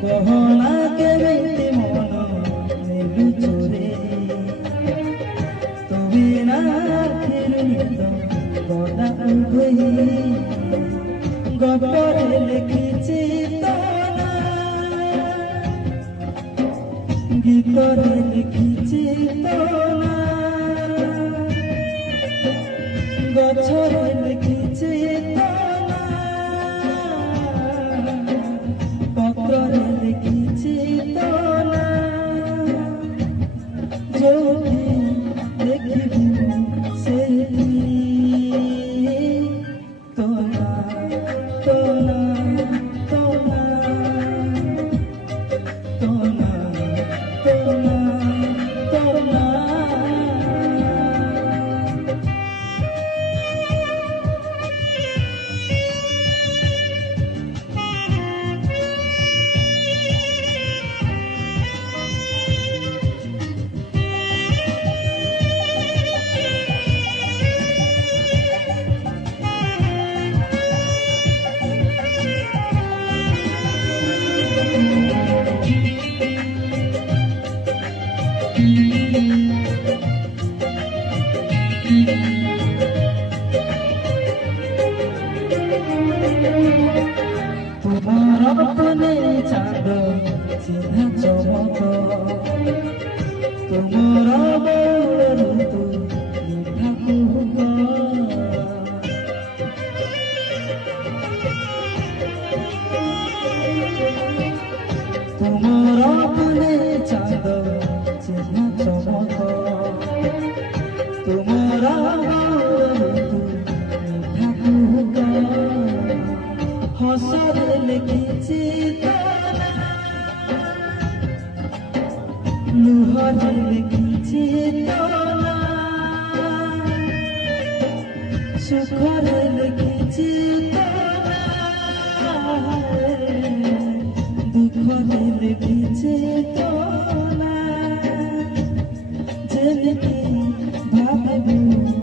कहना केमिति मन नेलु चोरे तू बिना फिर गला उभई गपरे लिखिछि तो ना गीतरे लिखिछि तो ना गछरे लिखिछि तो ना पत्रे लिखिछि तो ना जोठी देखिबु सेठी तो ना तो ना तो ना तो ना तो ना तो ना तुम्हारा अपने चांद सीधा चमक तुम्हारा बोल ऋतु मीठा कुहुक तुम्हारा अपने चांद सीधा चमक तुम्हारा बोल ऋतु मीठा कुहुक हसरे लिखिछि तो ना लुहरे लिखिछि तो ना सुखरे लिखिछि तो ना दुखरे लिखिछि तो ना जेमिति भाबिबु